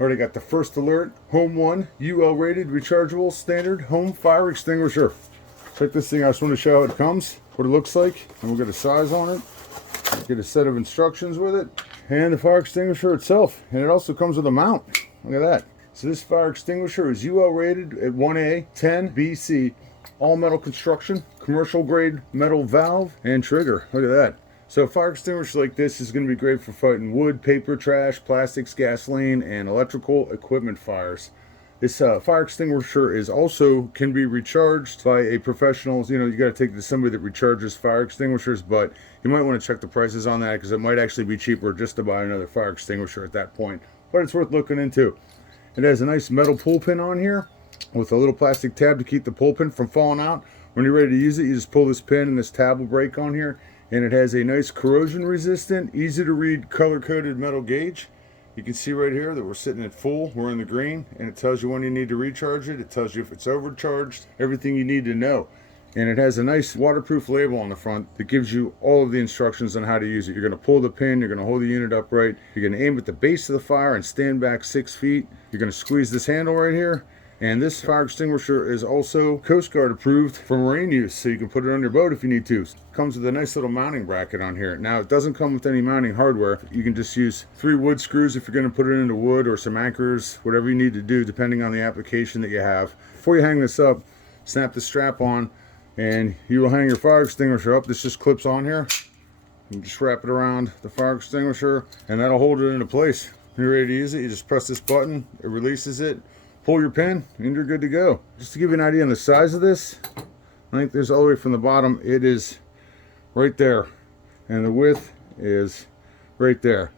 Already got the first alert, Home 1, UL rated, rechargeable, standard, home fire extinguisher. Check this thing out. I just want to show how it comes, what it looks like, and we'll get a size on it. Get a set of instructions with it, and the fire extinguisher itself. And it also comes with a mount. Look at that. So this fire extinguisher is UL rated at 1A, 10 BC, all metal construction, commercial grade metal valve and trigger. Look at that. So a fire extinguisher like this is going to be great for fighting wood, paper, trash, plastics, gasoline, and electrical equipment fires. This fire extinguisher is also can be recharged by a professional. You know, you got to take it to somebody that recharges fire extinguishers, but you might want to check the prices on that because it might actually be cheaper just to buy another fire extinguisher at that point. But it's worth looking into. It has a nice metal pull pin on here with a little plastic tab to keep the pull pin from falling out. When you're ready to use it, you just pull this pin and this tab will break on here. And it has a nice corrosion resistant, easy to read color coded metal gauge. You can see right here that we're sitting at full, we're in the green, and it tells you when you need to recharge it. It tells you if it's overcharged, everything you need to know. And it has a nice waterproof label on the front that gives you all of the instructions on how to use it. You're going to pull the pin, you're going to hold the unit upright, you're going to aim at the base of the fire and stand back 6 feet. You're going to squeeze this handle right here. And this fire extinguisher is also Coast Guard approved for marine use, so you can put it on your boat if you need to. It comes with a nice little mounting bracket on here. Now, it doesn't come with any mounting hardware. You can just use 3 wood screws if you're going to put it into wood, or some anchors, whatever you need to do depending on the application that you have. Before you hang this up, snap the strap on and you will hang your fire extinguisher up. This just clips on here. You just wrap it around the fire extinguisher and that'll hold it into place. When you're ready to use it, you just press this button, it releases it. Pull your pin and you're good to go. Just to give you an idea on the size of this, I think there's all the way from the bottom, it is right there, and the width is right there.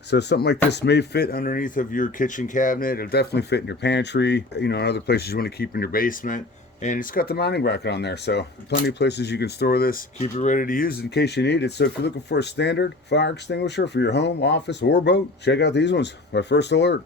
So something like this may fit underneath of your kitchen cabinet. It'll definitely fit in your pantry, you know, in other places you want to keep in your basement. And it's got the mounting bracket on there, so plenty of places you can store this, keep it ready to use in case you need it. So if you're looking for a standard fire extinguisher for your home, office, or boat, check out these ones by First Alert.